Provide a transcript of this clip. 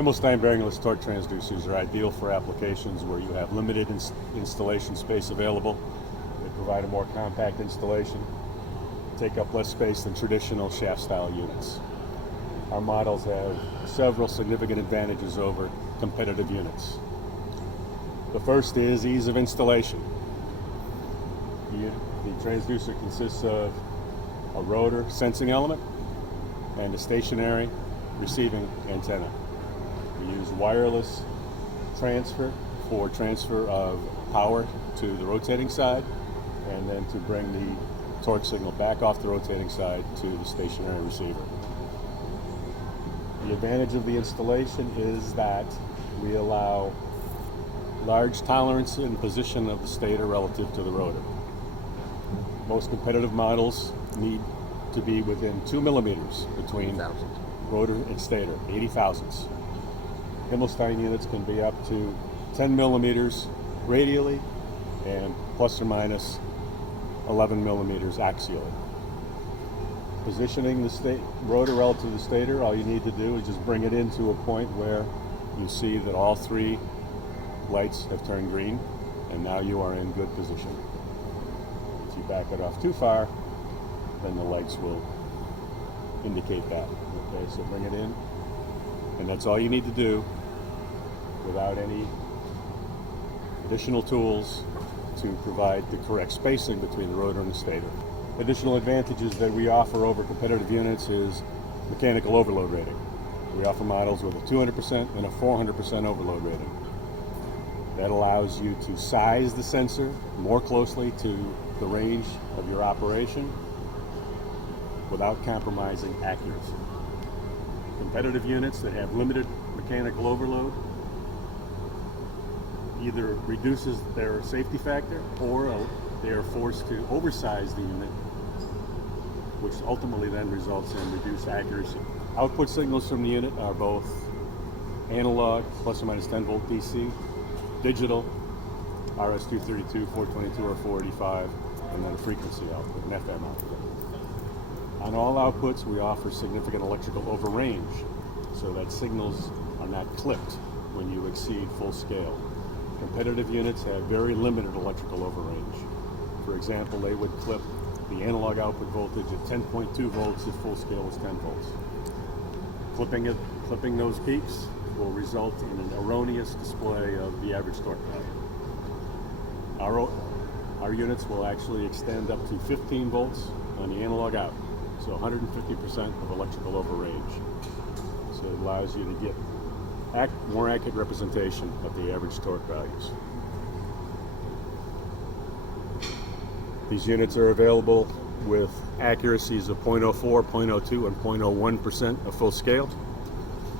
Himmelstein bearingless torque transducers are ideal for applications where you have limited installation space available. They provide a more compact installation, take up less space than traditional shaft-style units. Our models have several significant advantages over competitive units. The first is ease of installation. The transducer consists of a rotor sensing element and a stationary receiving antenna. We use wireless transfer for transfer of power to the rotating side, and then to bring the torque signal back off the rotating side to the stationary receiver. The advantage of the installation is that we allow large tolerance in position of the stator relative to the rotor. Most competitive models need to be within 2 millimeters between rotor and stator, 80 thousandths. Himmelstein units can be up to 10 millimeters radially and plus or minus 11 millimeters axially. Positioning the rotor relative to the stator, all you need to do is just bring it into a point where you see that all three lights have turned green, and now you are in good position. If you back it off too far, then the lights will indicate that. Okay, so bring it in, and that's all you need to do without any additional tools to provide the correct spacing between the rotor and the stator. Additional advantages that we offer over competitive units is mechanical overload rating. We offer models with a 200% and a 400% overload rating. That allows you to size the sensor more closely to the range of your operation without compromising accuracy. Competitive units that have limited mechanical overload either reduces their safety factor, or they are forced to oversize the unit, which ultimately then results in reduced accuracy. Output signals from the unit are both analog, plus or minus 10 volt DC, digital, RS-232, 422, or 485, and then a frequency output, an FM output. On all outputs, we offer significant electrical overrange, so that signals are not clipped when you exceed full scale. Competitive units have very limited electrical overrange. For example, they would clip the analog output voltage at 10.2 volts if full scale is 10 volts. Clipping those peaks will result in an erroneous display of the average torque value. Our units will actually extend up to 15 volts on the analog out, so 150% of electrical overrange. So it allows you to get more accurate representation of the average torque values. These units are available with accuracies of 0.04, 0.02, and 0.01% of full scale.